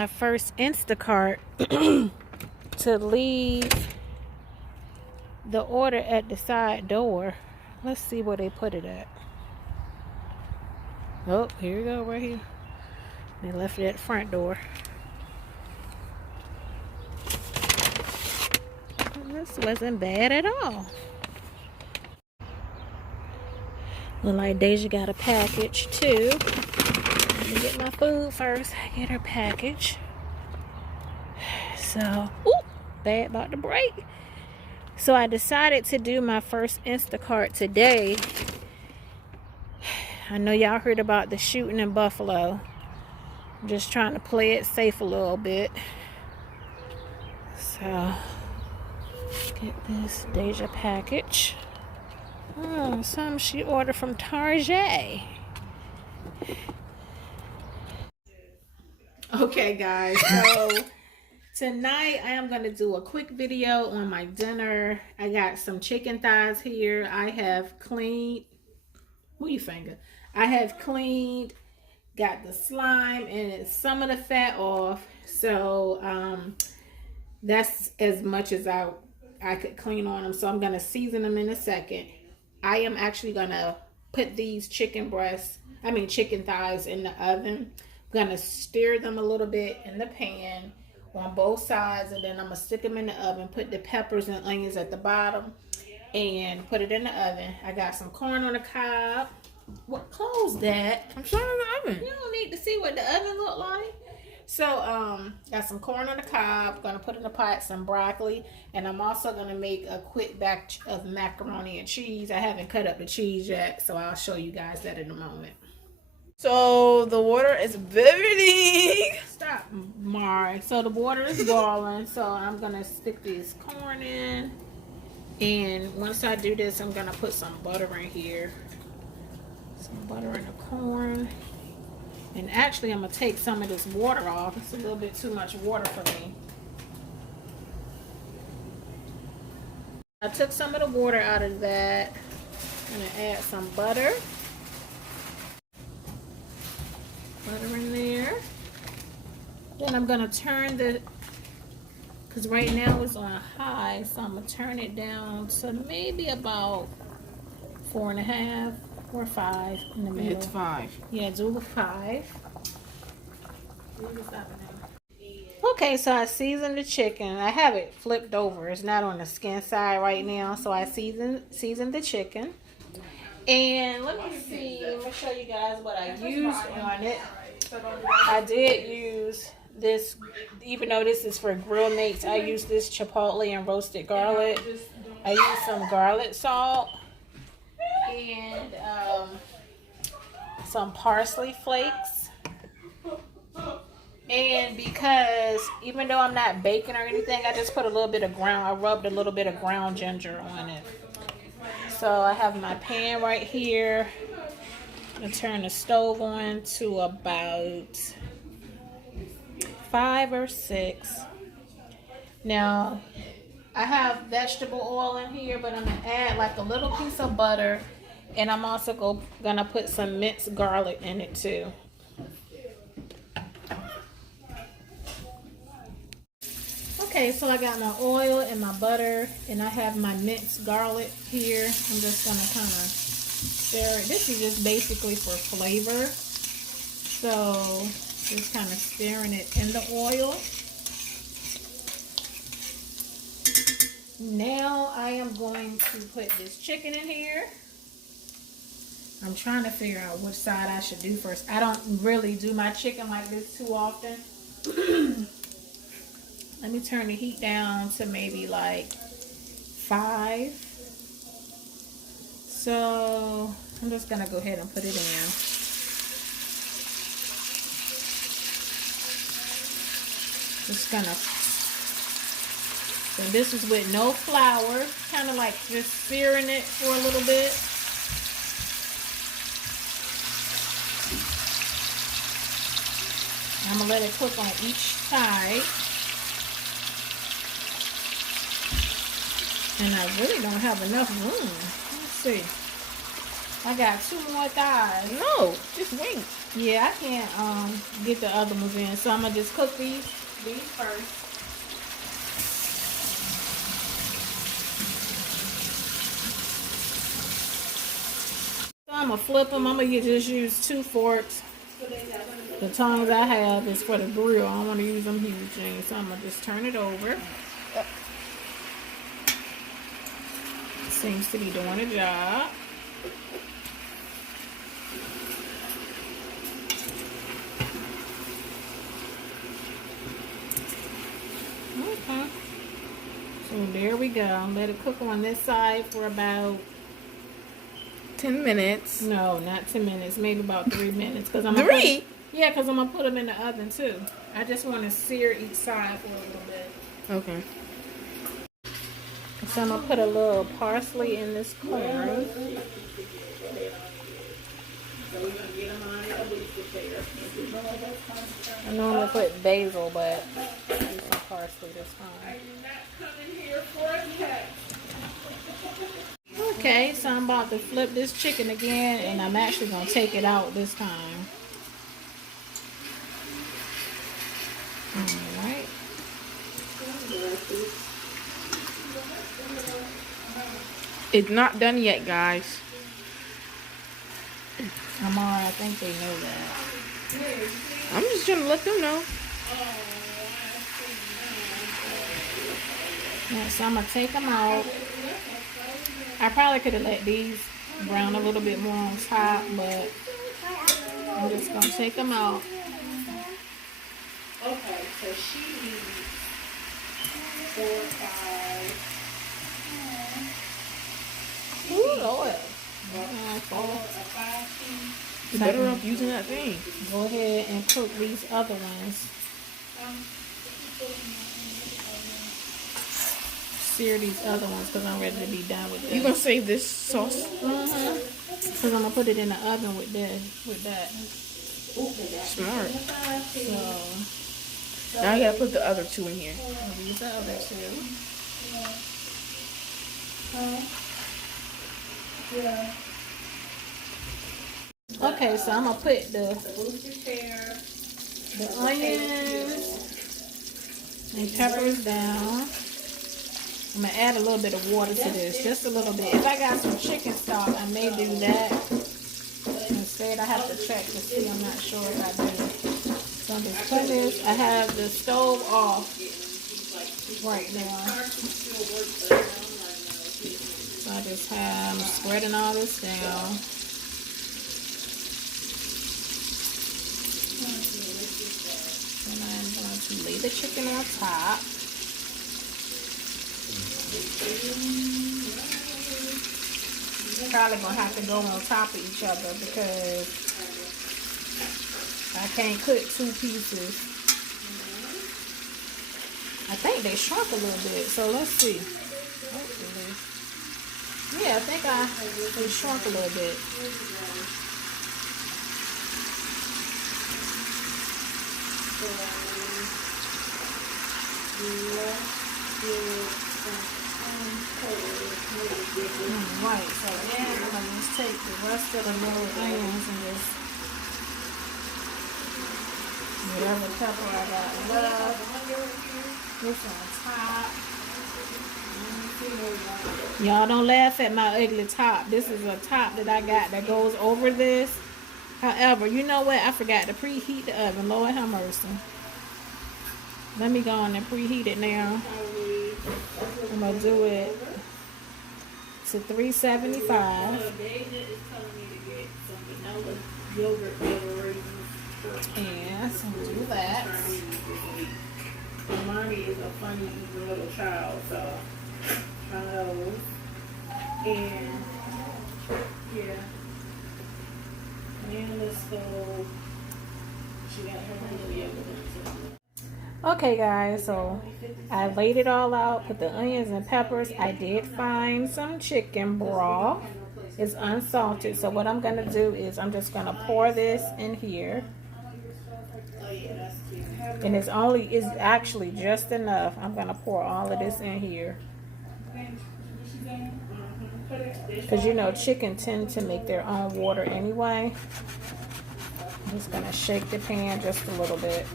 my first Instacart to leave the order at the side door. Let's see where they put it at. Oh, here we go, right here. They left it at the front door. This wasn't bad at all. Look like Deja got a package too. Let me get my food first. Get her package. So, ooh, bad about to break. So I decided to do my first Instacart today. I know y'all heard about the shooting in Buffalo. I'm just trying to play it safe a little bit. So, get this Deja package. Oh, some she ordered from Target. Okay, guys, so tonight I am going to do a quick video on my dinner. I got some chicken thighs here. I have cleaned, move your finger. I have cleaned, got the slime and some of the fat off. So that's as much as I could clean on them. So I'm going to season them in a second. I am actually going to put these chicken thighs in the oven. I'm going to stir them a little bit in the pan on both sides, and then I'm going to stick them in the oven, put the peppers and onions at the bottom, and put it in the oven. I got some corn on the cob. What? Close that. I'm showing the oven. You don't need to see what the oven look like. So, got some corn on the cob. Gonna put in the pot some broccoli, and I'm also gonna make a quick batch of macaroni and cheese. I haven't cut up the cheese yet, so I'll show you guys that in a moment. So the water is boiling. Stop, Mari. So the water is boiling. So I'm gonna stick this corn in, and once I do this, I'm gonna put some butter in here. Some butter in the corn. And actually, I'm going to take some of this water off. It's a little bit too much water for me. I took some of the water out of that. I'm going to add some butter. Butter in there. Then I'm going to turn because right now it's on high, so I'm going to turn it down to maybe about 4.5. or 5 in the middle. It's 5. Yeah, do the 5. Okay, so I seasoned the chicken. I have it flipped over. It's not on the skin side right now, so I seasoned the chicken. And let me see. Let me show you guys what I used on it. I did use this, even though this is for grill mates, I used this chipotle and roasted garlic. I used some garlic salt. And some parsley flakes. And because even though I'm not baking or anything, I just put a little bit of I rubbed a little bit of ground ginger on it. So I have my pan right here. I'm going to turn the stove on to about 5 or 6. Now, I have vegetable oil in here, but I'm going to add like a little piece of butter. And I'm also going to put some minced garlic in it too. Okay, so I got my oil and my butter, and I have my minced garlic here. I'm just going to kind of stir it. This is just basically for flavor. So just kind of stirring it in the oil. Now I am going to put this chicken in here. I'm trying to figure out which side I should do first. I don't really do my chicken like this too often. Let me turn the heat down to maybe like 5. So I'm just going to go ahead and put it in. Just going to. So this is with no flour. Kind of like just searing it for a little bit. I'm going to let it cook on each side. And I really don't have enough room. Let's see. I got 2 more thighs. No, just wait. Yeah, I can't get the other ones in, so I'm gonna just cook these first. So I'm gonna flip them. I'm gonna just use 2 forks. The tongs I have is for the grill. I don't want to use them huge, so I'm gonna just turn it over. Seems to be doing a job. Okay. So there we go. Let it cook on this side for about 10 minutes. no, not 10 minutes. Maybe about 3 minutes. Cause I'm 3? Yeah, because I'm going to put them in the oven too. I just want to sear each side for a little bit. Okay. So I'm going to put a little parsley in this corn. I normally put basil, but I'll use some parsley this time. Okay, so I'm about to flip this chicken again, and I'm actually going to take it out this time. Alright. It's not done yet, guys. I'm alright, I think they know that. I'm just trying to let them know. Yeah, so I'm going to take them out. I probably could have let these brown a little bit more on top, but I'm just going to take them out. Okay, so she needs 4 or 5. Ooh, Lord. You're better off using that thing. Go ahead and cook these other ones. Sear these other ones because I'm ready to be done with this. You gonna save this sauce? Because I'm gonna put it in the oven with that. Smart. So now I gotta put the other 2 in here. I'll use the other 2. Okay, so I'm gonna put the onions and peppers down. I'm gonna add a little bit of water to this, just a little bit. If I got some chicken stock, I may do that. Instead, I have to check to see. I'm not sure if I do. So I'm just putting this. I have the stove off right now. So I just have, I'm spreading all this down. And I'm going to lay the chicken on top. Probably gonna have to go on top of each other because I can't cook 2 pieces. I think they shrunk a little bit, so let's see. Hopefully. Yeah, I think they shrunk a little bit. Right, so then I'm going to just take the rest of the little onions and just whatever pepper I got left, this on top. Y'all don't laugh at my ugly top. This is a top that I got that goes over this. However, you know what? I forgot to preheat the oven. Lord have mercy. Let me go on and preheat it now. I'm going to do it to 375. And so we'll do that. Mommy is a funny little child, so I know. And yeah. And let's go. She got her little yogurt. Okay guys, so I laid it all out, put the onions and peppers. I did find some chicken broth. It's unsalted, so what I'm gonna do is I'm just gonna pour this in here. And it's actually just enough. I'm gonna pour all of this in here. Because you know chicken tend to make their own water anyway. I'm just gonna shake the pan just a little bit.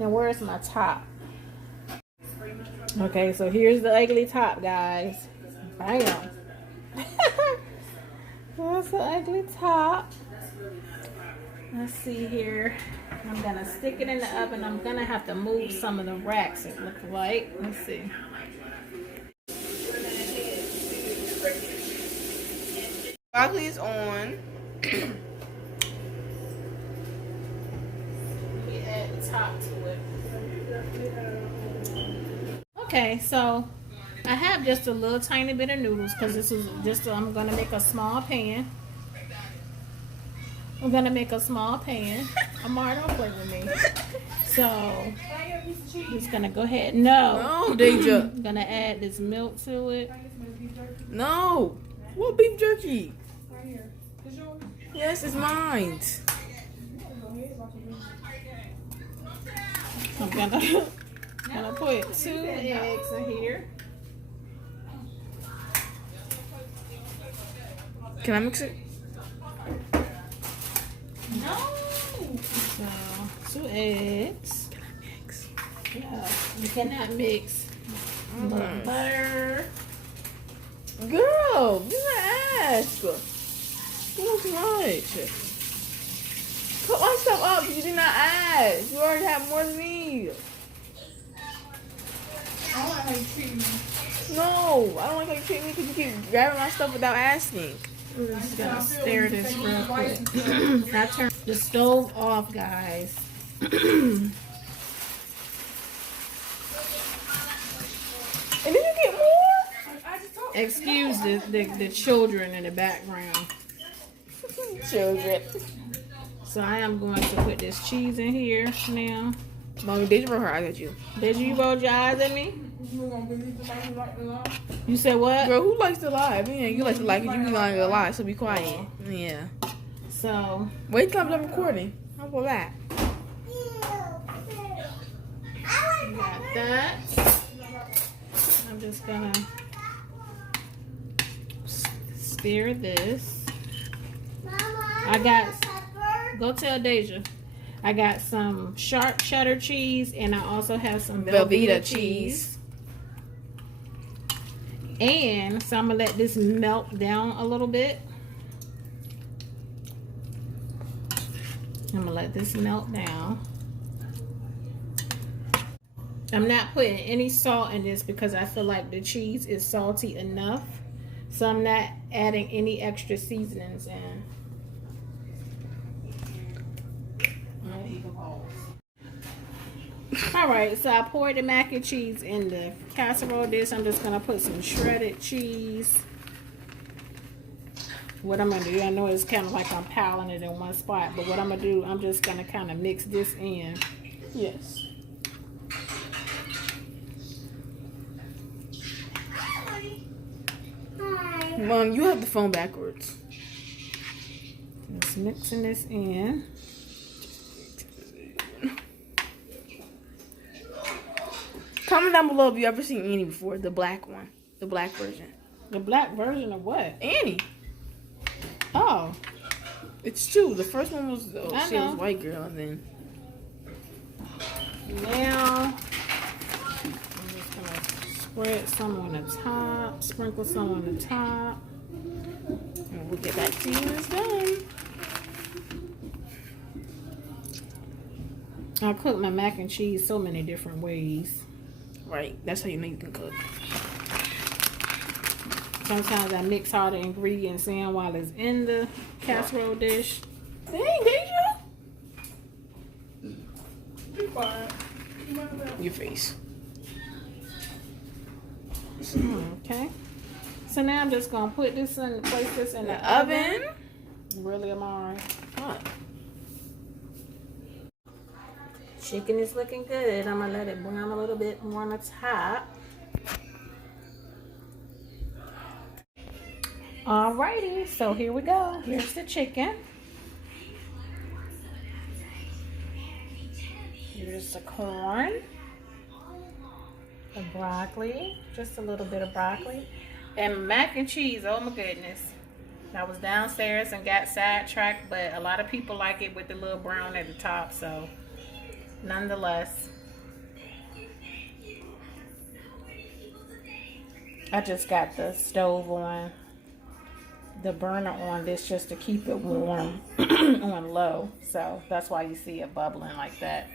Now where's my top? Okay, so here's the ugly top, guys. Bam. That's the ugly top. Let's see here. I'm gonna stick it in the oven. I'm gonna have to move some of the racks, it looks like. Let's see. Broccoli is on. We add the top to it. Okay, so I have just a little tiny bit of noodles because this is just, I'm gonna make a small pan. I'm gonna make a small pan. Amar, don't play with me. So, I'm just gonna go ahead. No, Deja. I'm gonna add this milk to it. No. What beef jerky? Yes, it's mine. I'm gonna put 2 eggs in here. Can I mix it? No. So 2 eggs. Can I mix? Yeah, you cannot mix. Butter. Girl, do not ask. Too much. Put my stuff up because you did not ask. You already have more than me. I don't like how you treat me. No, I don't like how you treat me because you keep grabbing my stuff without asking. I'm just gonna stir this real quick. I turn the stove off, guys. And then you get more? Excuse the children in the background. Children. So I am going to put this cheese in here now. Mommy, Deja rolled her eyes at you. Did you roll your eyes at me? You said what? Girl, who likes to lie? I mean, you like to lie because you be lying to lie, so be quiet. Yeah. So Wait till I'm done recording. How about that? got that. I'm just gonna stir this. I got, go tell Deja. I got some sharp cheddar cheese and I also have some Velveeta cheese. And so I'm gonna let this melt down a little bit. I'm gonna let this melt down. I'm not putting any salt in this because I feel like the cheese is salty enough. So I'm not adding any extra seasonings in. Alright, so I poured the mac and cheese in the casserole dish. I'm just gonna put some shredded cheese. What I'm gonna do, I know it's kind of like I'm piling it in one spot, but what I'm gonna do, I'm just gonna kind of mix this in. Yes. Mom, you have the phone backwards. Just mixing this in. Comment down below if you ever seen Annie before, the black one, the black version. The black version of what? Annie. Oh. It's 2. The first one was she know. was white girl, and then Now, I'm just gonna spread some on the top, sprinkle some on the top. and we'll get back to you when it's done. I cook my mac and cheese so many different ways. Right, that's how you know you can cook. Sometimes I mix all the ingredients in while it's in the casserole dish. Dang, Deja. Be quiet. Your face. Okay. So now I'm just gonna put this in, place this in the Oven. Really, Amari? What? Chicken is looking good. I'm gonna let it brown a little bit more on the top. Alrighty, so here we go. Here's the chicken. Here's the corn. The broccoli, just a little bit of broccoli. And mac and cheese, oh my goodness. I was downstairs and got sidetracked, but a lot of people like it with the little brown at the top, so nonetheless. I just got the stove on, the burner on this just to keep it warm on low, so that's why you see it bubbling like that.